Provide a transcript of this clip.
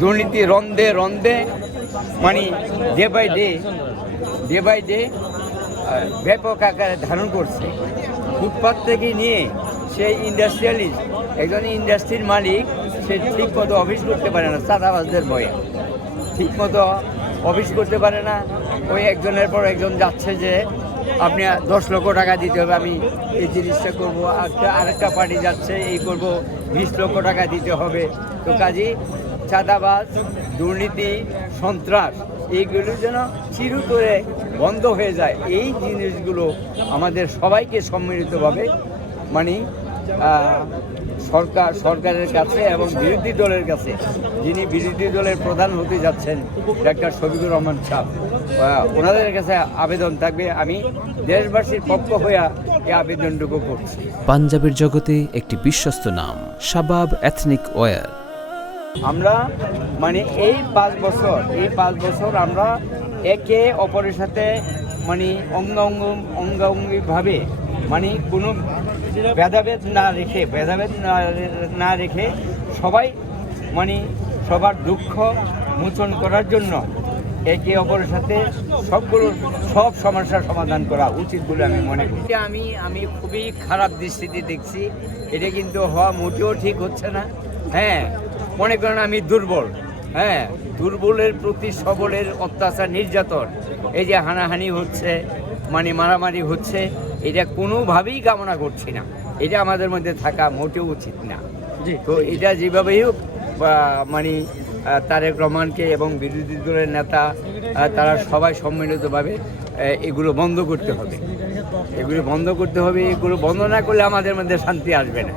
দুর্নীতি রন্ধে রন্ধে মানে day by day ব্যাপক আকারে ধারণ করছে। ফুটপাত থেকে নিয়ে সেই ইন্ডাস্ট্রিয়ালিস্ট, একজন ইন্ডাস্ট্রির মালিক, সে ঠিক মতো অফিস করতে পারে না চাঁদাবাজদের ভয়ে, ঠিক মতো অফিস করতে পারে না। ওই একজনের পর একজন যাচ্ছে যে আপনি 10 লক্ষ টাকা দিতে হবে, আমি এই জিনিসটা করবো, আরেকটা পার্টি যাচ্ছে এই করব, 20 লক্ষ টাকা দিতে হবে। তো কাজী চাঁদাবাজ, দুর্নীতি, সন্ত্রাস এইগুলো যেন চিরতরে বন্ধ হয়ে যায়, এই জিনিসগুলো আমাদের সবাইকে সম্মিলিতভাবে মানে সরকারের কাছে এবং বিরোধী দলের কাছে, যিনি বিরোধী দলের প্রধান হতে যাচ্ছেন ডাক্তার শফিকুর রহমান সাহেব, ওনাদের কাছে আবেদন থাকবে। আমি দেশবাসীর পক্ষ হয়ে এই আবেদনটুকু করছি। পাঞ্জাবের জগতে একটি বিশ্বস্ত নাম শাবাব এথনিক ওয়্যার। আমরা মানে এই 5 বছর আমরা একে অপরের সাথে মানে অঙ্গাঙ্গিভাবে মানে কোনো ভেদাভেদ না রেখে সবাই মানে সবার দুঃখ মোচন করার জন্য একে অপরের সাথে সব সমস্যার সমাধান করা উচিত বলে আমি মনে করি। আমি খুবই খারাপ দৃষ্টিতে দেখছি, এটা কিন্তু হওয়া মোটেও ঠিক হচ্ছে না। হ্যাঁ, মনে করেন আমি দুর্বল, হ্যাঁ, দুর্বলের প্রতি সবলের অত্যাচার, নির্যাতন, এই যে হানাহানি হচ্ছে, মানে মারামারি হচ্ছে, এটা কোনোভাবেই কামনা করছি না। এটা আমাদের মধ্যে থাকা মোটেও উচিত না। তো এটা যেভাবেই হোক মানে তারেক রহমানকে এবং বিরোধী দলের নেতা তারা সবাই সম্মিলিতভাবে এগুলো বন্ধ করতে হবে। এগুলো বন্ধ না করলে আমাদের মধ্যে শান্তি আসবে না।